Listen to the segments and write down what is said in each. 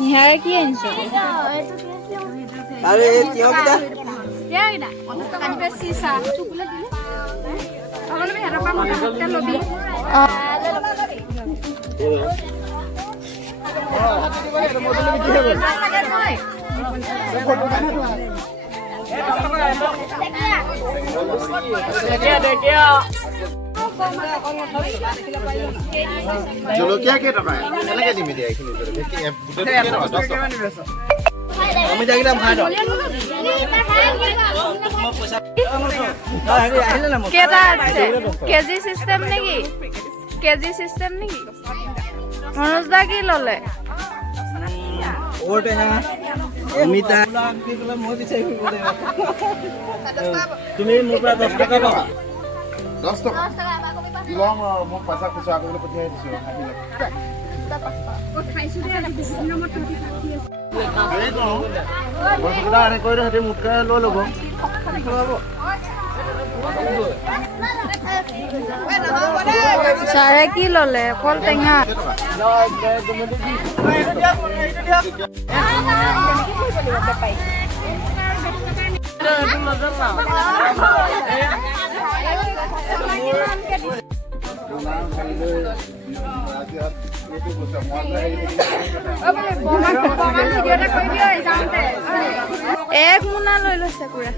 নিহাৰে কি আনিছে? আরে কি হবে দা? জলকীয়া কেই টকা কেনেকৈ দিম এতিয়া এইখিনি আমি যাগিলা ভাই দাও কেটা আছে কেজি সিস্টেম নেকি মনোজ দা কি ললে ওর টেঙা অমিতা মই বিচাৰি ফুৰিব লাগিব তুমি মোৰ পৰা 10 টকা পাবা 10 টকা লম মোক পইচা খুচৰা কৰিবলৈ পঠিয়াই দিছোঁ আহিলে চাৰে কি ললে অকল টেঙা এক মোনা লৈ লৈছে পুৰা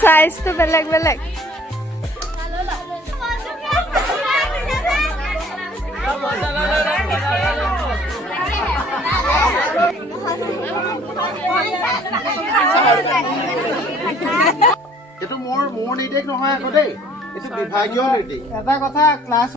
সাইজটো বেলেগ বেলেগ এইটো মোৰ নিৰ্দেশ নহয় আকৌ দেই এইটো বিভাগীয় নিৰ্দেশ এটা কথা ক্লাছ